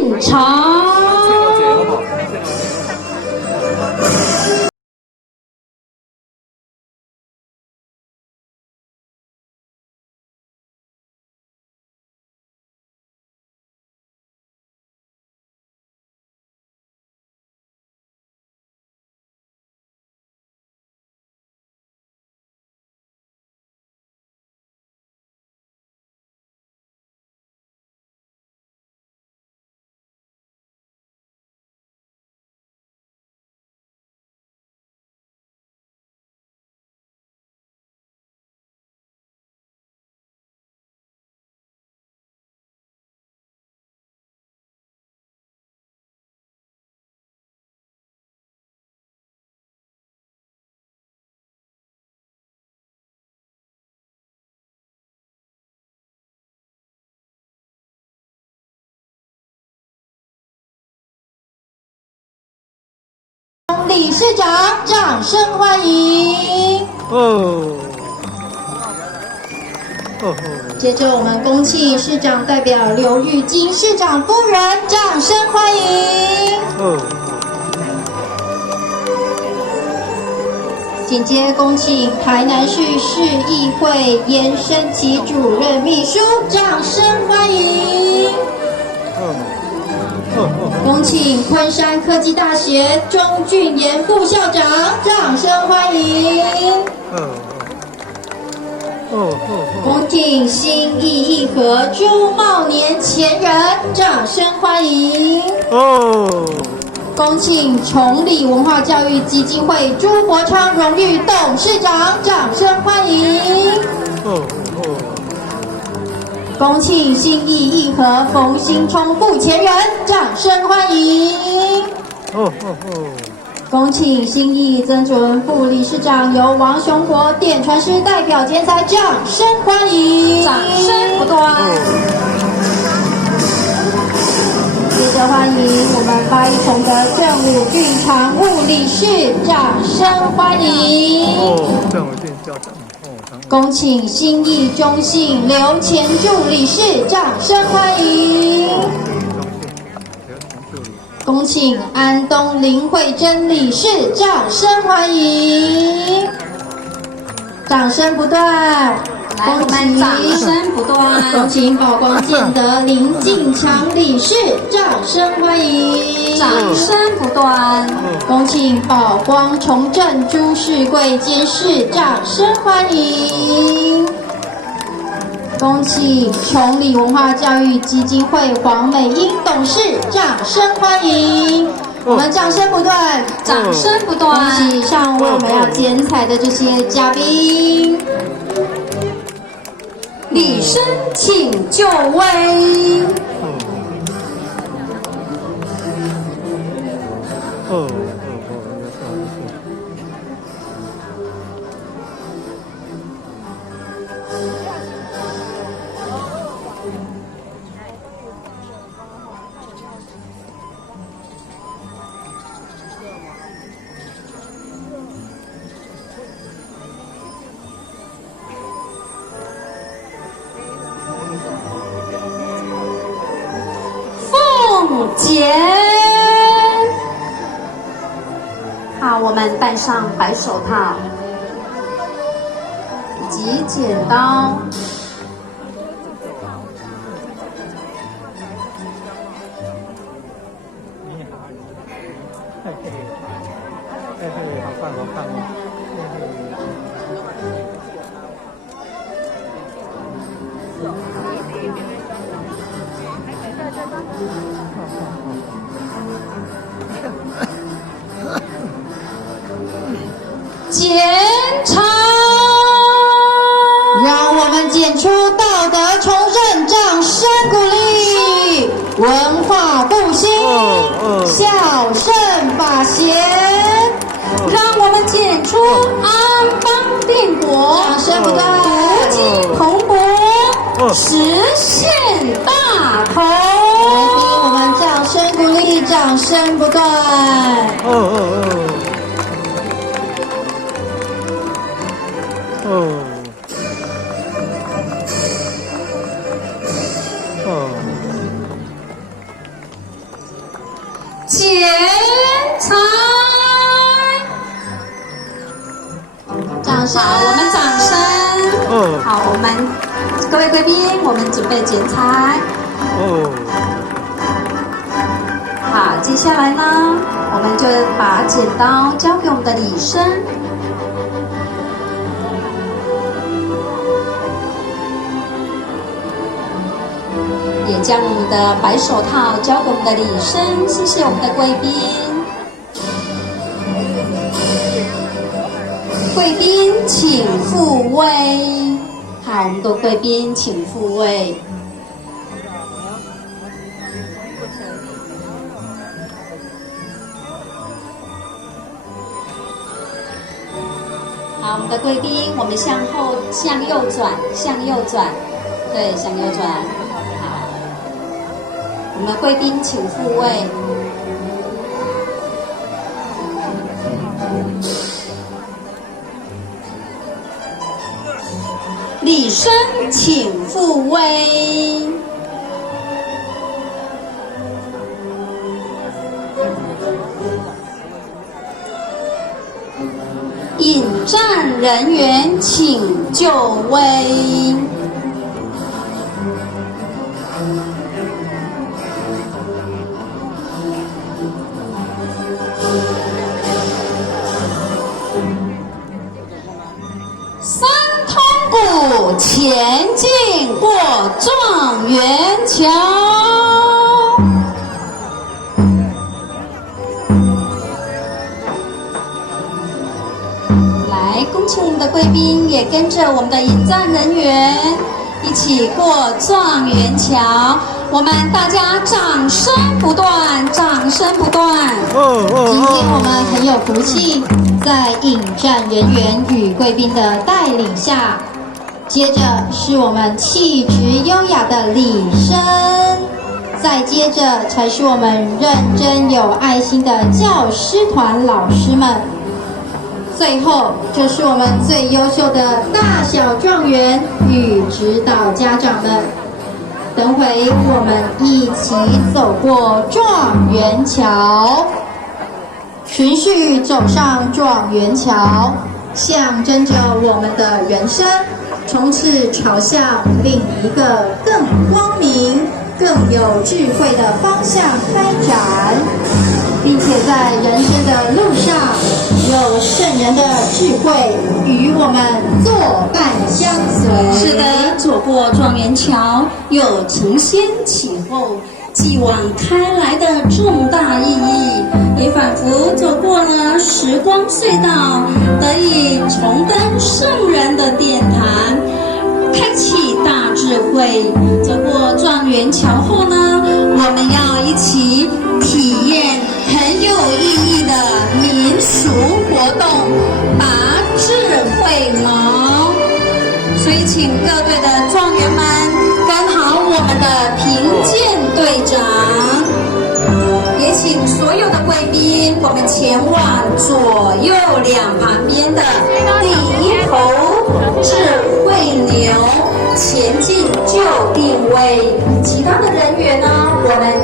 进场。理事长，掌声欢迎！接着我们恭请市长代表刘玉金市长夫人，掌声欢迎！紧接恭请台南市市议会严升旗主任秘书，掌声欢迎！恭请昆山科技大学钟俊言副校长，掌声欢迎！恭请新义义和朱茂年前人，掌声欢迎！恭请崇礼文化教育基金会朱国昌荣誉董事长，掌声欢迎！恭请新义义和冯兴冲副前人，掌声欢迎！恭请新义曾准副理事长由王雄国电传师代表剪彩，掌声欢迎！掌声不断。接着欢迎我们八一重的政务郡常务理事，掌声欢迎！政务郡校长。恭请新义中信刘前助理事，掌声欢迎！恭请安东林慧珍理事，掌声欢迎！掌声不断。来，我们掌声不断。恭请宝光建德林进强理事，掌声欢迎！掌声不断。恭请宝光重振朱世贵监事，掌声欢迎！恭请崇礼文化教育基金会黄美英董事，掌声欢迎！我们掌声不断，掌声不断。恭喜以上为我们要剪彩的这些嘉宾。礼生请就位。结好，我们戴上白手套以及剪刀。你好，嘿嘿，嘿嘿，好棒好棒哦，嘿嘿。剪彩，让我们剪出道德重振，掌声鼓励！文化复兴，孝顺法贤，让我们剪出安邦定国，掌声不断，国际蓬勃，实现大同。来宾，我们掌声鼓励，掌声不断。剪彩。掌声！好，我们掌声。哦好，我们各位贵宾，我们准备剪彩。哦，好，接下来呢，我们就把剪刀交给我们的礼生。也将我们的白手套交给我们的礼生，谢谢我们的贵宾。贵宾请复位。好，我们的贵宾请复位。好，我们的贵宾，我们向右转，向右转，对，向右转。好，我们贵宾请复位。礼生请复位。引战人员请就位。三通鼓前进过状元桥。来，恭请我们的贵宾也跟着我们的引战人员一起过状元桥。我们大家掌声不断，掌声不断。今天我们很有福气，在引战人员与贵宾的带领下，接着是我们气质优雅的礼生，再接着才是我们认真有爱心的教师团老师们，最后就是我们最优秀的大小状元与指导家长们。等会我们一起走过状元桥，循序走上状元桥，象征着我们的人生从此朝向另一个更光明、更有智慧的方向开展，并且在人生的路上有圣人的智慧与我们作伴相随。是的，走过状元桥，有承先启后、继往开来的重大意义，也仿佛走过了时光隧道，得以重登圣人的殿堂，开启大智慧。走过状元桥后呢，我们要一起体验很有意义的民俗活动，拔智慧矛。所以请各队的状元们跟好我们的评鉴队长，也请所有的贵宾，我们前往左右两旁边的第一头智慧牛前进就定位，其他的人员呢，我们